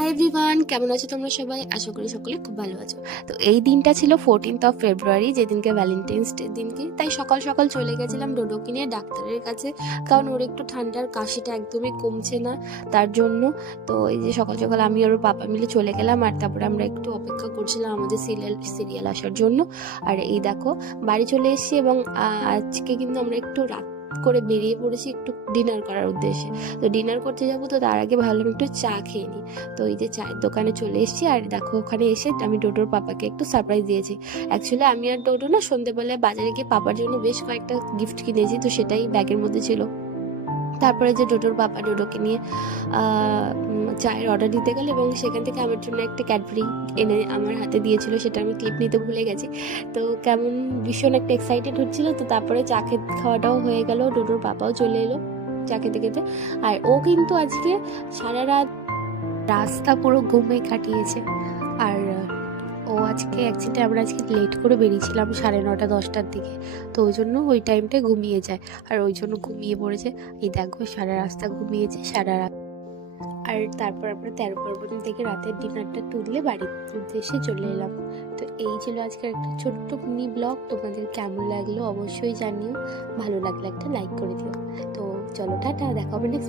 Hi everyone, কেমন আছো তোমরা সবাই? আশা করি সকলে খুব ভালো আছো। তো এই দিনটা ছিল 14th ফেব্রুয়ারি, যেদিনকে ভ্যালেন্টাইন্স ডে দিনকে। তাই সকাল সকাল চলে গেছিলাম ডোডোকে নিয়ে ডাক্তারের কাছে, কারণ ওর একটু ঠান্ডার কাশিটা একদমই কমছে না, তার জন্য। তো এই যে সকাল সকাল আমি আর ওর পাপা মিলে চলে গেলাম, আর তারপরে আমরা একটু অপেক্ষা করছিলাম আমাদের সিরিয়াল আসার জন্য। আর এই দেখো বাড়ি চলে এসেছি, এবং আজকে কিন্তু আমরা একটু রাত করে বেরিয়ে পড়েছি একটু ডিনার করার উদ্দেশ্যে। তো ডিনার করতে যাবো, তো তার আগে ভাবলাম একটু চা খেয়ে নিই। তো এই যে চায়ের দোকানে চলে এসেছি, আর দেখো ওখানে এসে আমি ডোডোর পাপাকে একটু সারপ্রাইজ দিয়েছি। অ্যাকচুয়ালি আমি আর ডোডো না সন্ধ্যেবেলায় বাজারে গিয়ে পাপার জন্য বেশ কয়েকটা গিফট কিনেছি, তো সেটাই ব্যাগের মধ্যে ছিল। তারপরে যে ডোডোর পাপা ডোডোকে নিয়ে চায়ের অর্ডার দিতে গেল, এবং সেখান থেকে আমার জন্য একটা ক্যাডবেরি এনে আমার হাতে দিয়েছিল, সেটা আমি ক্লিপ নিতে ভুলে গেছি। তো কেমন ভীষণ একটা এক্সাইটেড হচ্ছিল। তো তারপরে চা খাওয়াটাও হয়ে গেল, ডোডোর পাপাও চলে এলো চা খেতে খেতে। আর ও কিন্তু আজকে সারা রাত রাস্তা পুরো ঘুমে কাটিয়েছে। আর ও অ্যাকচুয়ালি আমরা আজকে লেট করে বেরিয়েছিলাম 9:30-10টার দিকে, তো ওই জন্য ওই টাইমটায় ঘুমিয়ে যায়, আর ওই জন্য ঘুমিয়ে পড়েছে। এই দেখো সারা রাস্তা ঘুমিয়েছে সারা রাত। আর তারপর আমরা 13 পার্বণ থেকে রাতের ডিনারটা তুললে বাড়ির উদ্দেশ্যে চলে এলাম। তো এই ছিল আজকের একটা ছোট্ট মিনি ব্লগ। তোমাদের কেমন লাগলো অবশ্যই জানিও, ভালো লাগলে একটা লাইক করে দিও। তো চলো টাটা, দেখা হবে নেক্সট